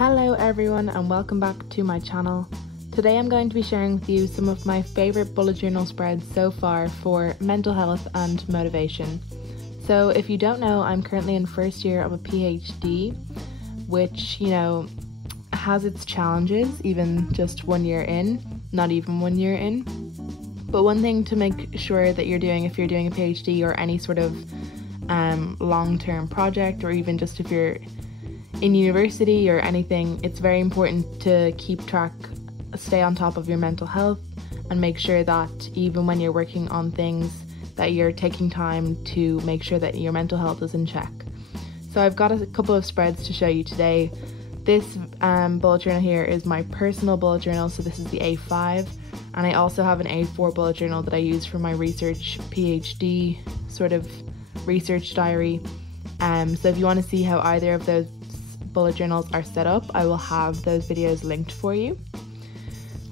Hello everyone and welcome back to my channel. Today I'm going to be sharing with you some of my favourite bullet journal spreads so far for mental health and motivation. So if you don't know, I'm currently in first year of a PhD, which, has its challenges even just 1 year in, not even 1 year in. But one thing to make sure that you're doing if you're doing a PhD or any sort of long-term project, or even just if you're in university or anything, it's very important to keep track, stay on top of your mental health, and make sure that even when you're working on things that you're taking time to make sure that your mental health is in check. So I've got a couple of spreads to show you today. This bullet journal here is my personal bullet journal, so this is the A5, and I also have an A4 bullet journal that I use for my research PhD sort of research diary. So if you want to see how either of those bullet journals are set up, I will have those videos linked for you.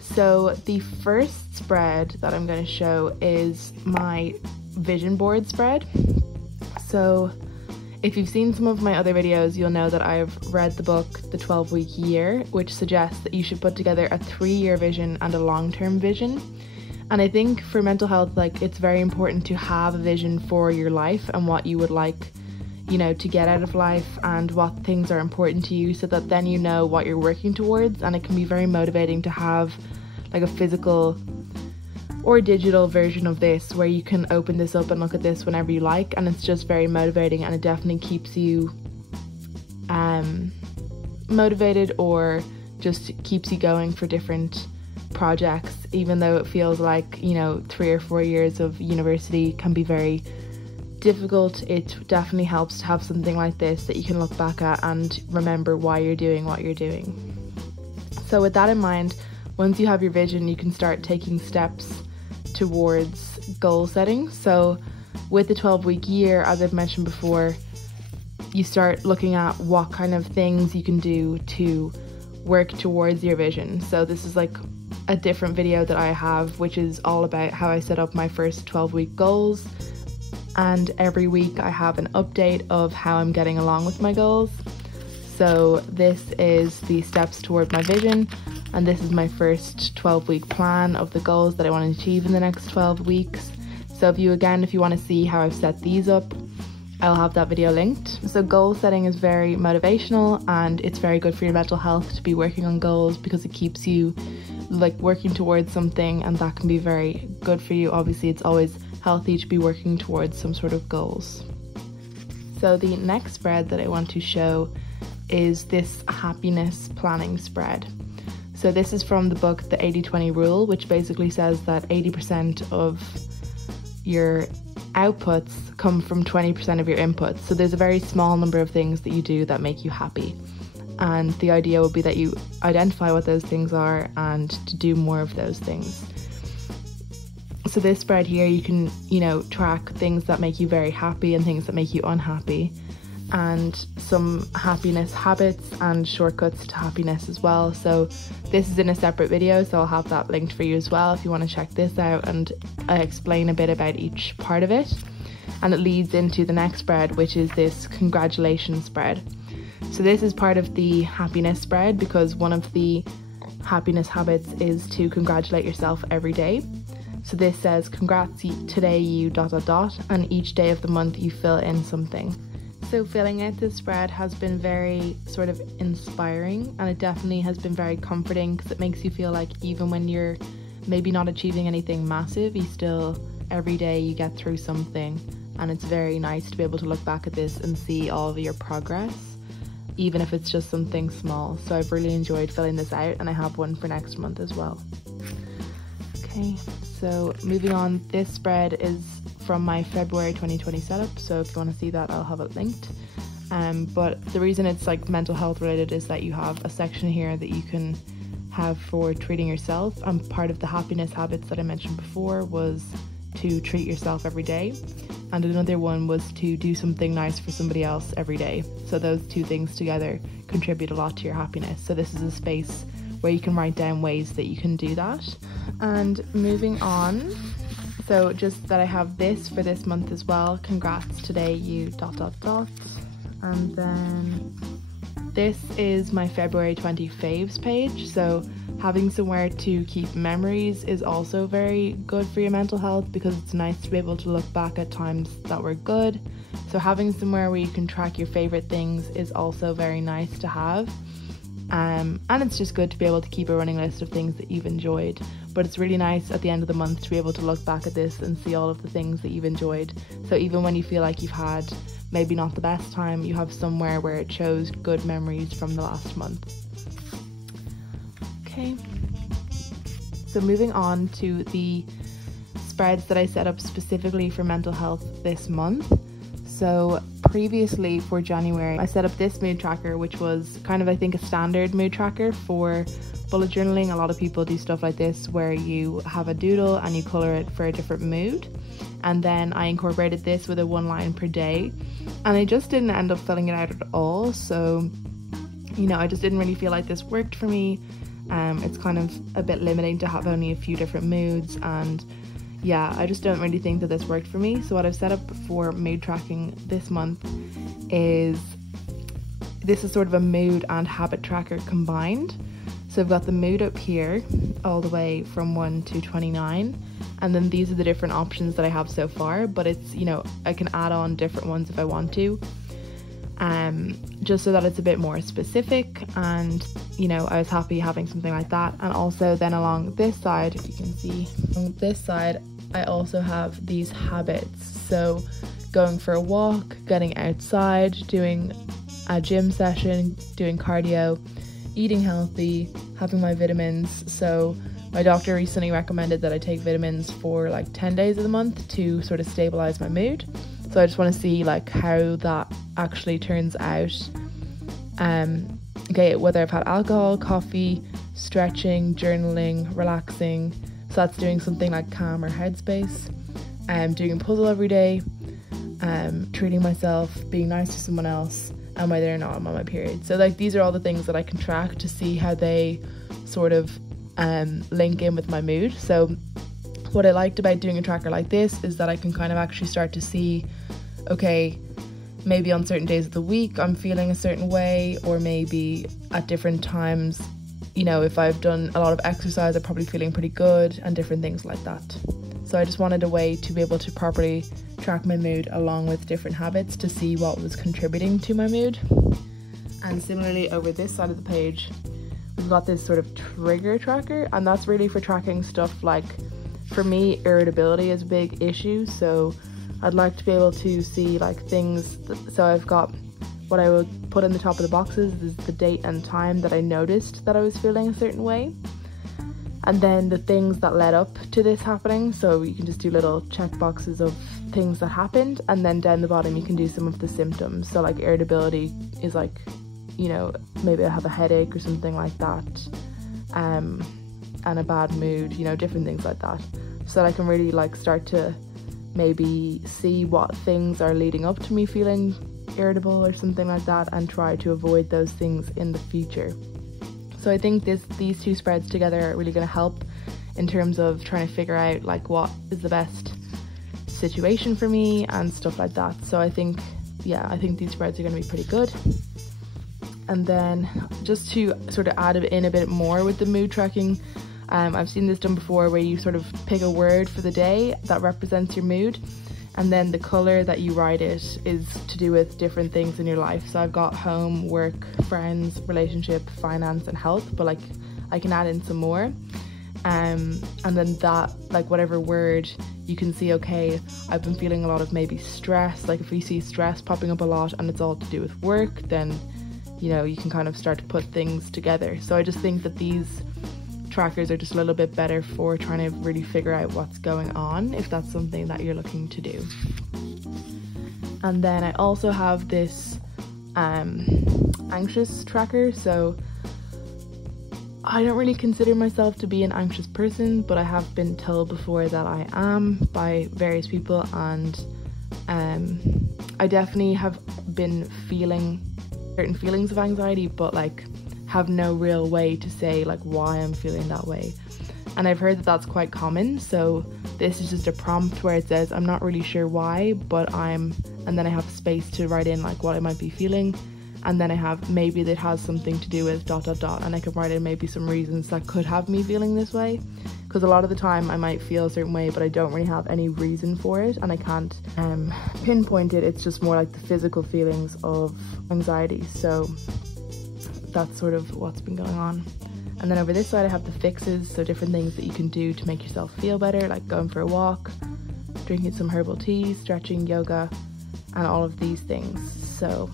So the first spread that I'm going to show is my vision board spread. So if you've seen some of my other videos, you'll know that I've read the book The 12-Week Year, which suggests that you should put together a 3-year vision and a long-term vision. And I think for mental health, it's very important to have a vision for your life and what you would like to get out of life and what things are important to you, so that then you know what you're working towards. And it can be very motivating to have a physical or digital version of this where you can open this up and look at this whenever you like, and it's just very motivating, and it definitely keeps you motivated, or just keeps you going for different projects, even though it feels like 3 or 4 years of university can be very difficult. It definitely helps to have something like this that you can look back at and remember why you're doing what you're doing. So with that in mind, once you have your vision, you can start taking steps towards goal setting. So with the 12-week year, as I've mentioned before, you start looking at what kind of things you can do to work towards your vision. So this is a different video that I have, which is all about how I set up my first 12-week goals. And every week I have an update of how I'm getting along with my goals. So this is the steps toward my vision, and this is my first 12-week plan of the goals that I want to achieve in the next 12 weeks. So if you want to see how I've set these up, I'll have that video linked. So goal setting is very motivational, and it's very good for your mental health to be working on goals, because it keeps you working towards something, and that can be very good for you. Obviously, it's always healthy to be working towards some sort of goals. So the next spread that I want to show is this happiness planning spread. So this is from the book The 80-20 Rule, which basically says that 80% of your outputs come from 20% of your inputs. So there's a very small number of things that you do that make you happy. And the idea would be that you identify what those things are and to do more of those things. So this spread here, you can, track things that make you very happy and things that make you unhappy, and some happiness habits and shortcuts to happiness as well. So this is in a separate video, so I'll have that linked for you as well if you want to check this out, and I explain a bit about each part of it. And it leads into the next spread, which is this congratulations spread. So this is part of the happiness spread, because one of the happiness habits is to congratulate yourself every day. So this says, congrats today you ... and each day of the month you fill in something. So filling out this spread has been very sort of inspiring, and it definitely has been very comforting, because it makes you feel like even when you're maybe not achieving anything massive, you still, every day you get through something, and it's very nice to be able to look back at this and see all of your progress, even if it's just something small. So I've really enjoyed filling this out, and I have one for next month as well. Okay, so moving on, this spread is from my February 2020 setup, so if you want to see that, I'll have it linked. But the reason it's mental health related is that you have a section here that you can have for treating yourself, and part of the happiness habits that I mentioned before was to treat yourself every day, and another one was to do something nice for somebody else every day. So those two things together contribute a lot to your happiness. So this is a space where you can write down ways that you can do that. And moving on, so just that I have this for this month as well, congrats today you ... and then this is my February 20 faves page, so having somewhere to keep memories is also very good for your mental health, because it's nice to be able to look back at times that were good. So having somewhere where you can track your favorite things is also very nice to have. And it's just good to be able to keep a running list of things that you've enjoyed. But it's really nice at the end of the month to be able to look back at this and see all of the things that you've enjoyed. So even when you feel like you've had maybe not the best time, you have somewhere where it shows good memories from the last month. Okay, so moving on to the spreads that I set up specifically for mental health this month. So previously for January, I set up this mood tracker, which was kind of, I think, a standard mood tracker for bullet journaling. A lot of people do stuff like this where you have a doodle and you color it for a different mood. And then I incorporated this with a 1 line per day, and I just didn't end up filling it out at all. So, you know, I just didn't really feel like this worked for me. It's kind of a bit limiting to have only a few different moods, and yeah, I just don't really think that this worked for me. So what I've set up for mood tracking this month is, this is sort of a mood and habit tracker combined. So I've got the mood up here all the way from 1 to 29, and then these are the different options that I have so far, but it's, you know, I can add on different ones if I want to, just so that it's a bit more specific. And you know, I was happy having something like that. And also then along this side, if you can see on this side, I also have these habits. So going for a walk, getting outside, doing a gym session, doing cardio, eating healthy, having my vitamins. So my doctor recently recommended that I take vitamins for like 10 days of the month to sort of stabilize my mood. So I just want to see like how that actually turns out. Okay, whether I've had alcohol, coffee, stretching, journaling, relaxing. So that's doing something like Calm or Headspace. Doing a puzzle every day, treating myself, being nice to someone else, and whether or not I'm on my period. So like these are all the things that I can track to see how they sort of link in with my mood. So what I liked about doing a tracker like this is that I can kind of actually start to see, okay, maybe on certain days of the week I'm feeling a certain way, or maybe at different times, you know, if I've done a lot of exercise I'm probably feeling pretty good, and different things like that. So I just wanted a way to be able to properly track my mood along with different habits to see what was contributing to my mood. And similarly over this side of the page, we've got this sort of trigger tracker, and that's really for tracking stuff like, for me, irritability is a big issue. So I'd like to be able to see like things, so I've got what I would put in the top of the boxes is the date and time that I noticed that I was feeling a certain way, and then the things that led up to this happening. So you can just do little check boxes of things that happened, and then down the bottom you can do some of the symptoms. So like irritability is like, you know, maybe I have a headache or something like that, and a bad mood, you know, different things like that, so that I can really like start to maybe see what things are leading up to me feeling irritable or something like that, and try to avoid those things in the future. So I think these two spreads together are really going to help in terms of trying to figure out like what is the best situation for me and stuff like that. So I think, yeah, I think these spreads are going to be pretty good. And then just to sort of add in a bit more with the mood tracking, I've seen this done before where you sort of pick a word for the day that represents your mood, and then the colour that you write it is to do with different things in your life. So I've got home, work, friends, relationship, finance and health, but like I can add in some more. And then that, like whatever word, you can see, okay, I've been feeling a lot of maybe stress. Like if you see stress popping up a lot and it's all to do with work, then, you know, you can kind of start to put things together. So I just think that these trackers are just a little bit better for trying to really figure out what's going on, if that's something that you're looking to do. And then I also have this anxious tracker. So I don't really consider myself to be an anxious person, but I have been told before that I am by various people, and I definitely have been feeling certain feelings of anxiety, but like have no real way to say like why I'm feeling that way. And I've heard that that's quite common. So this is just a prompt where it says I'm not really sure why, but I'm, and then I have space to write in like what I might be feeling, and then I have maybe that has something to do with ... and I can write in maybe some reasons that could have me feeling this way, because a lot of the time I might feel a certain way but I don't really have any reason for it and I can't pinpoint it. It's just more like the physical feelings of anxiety. So that's sort of what's been going on. And then over this side I have the fixes, so different things that you can do to make yourself feel better, like going for a walk, drinking some herbal tea, stretching, yoga, and all of these things. So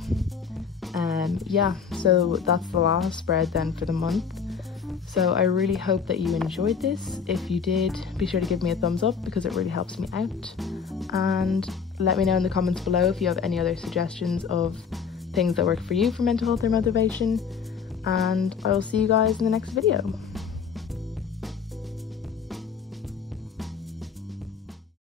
yeah, so that's the last spread then for the month. So I really hope that you enjoyed this. If you did, be sure to give me a thumbs up because it really helps me out, and let me know in the comments below if you have any other suggestions of things that work for you for mental health or motivation, and I will see you guys in the next video.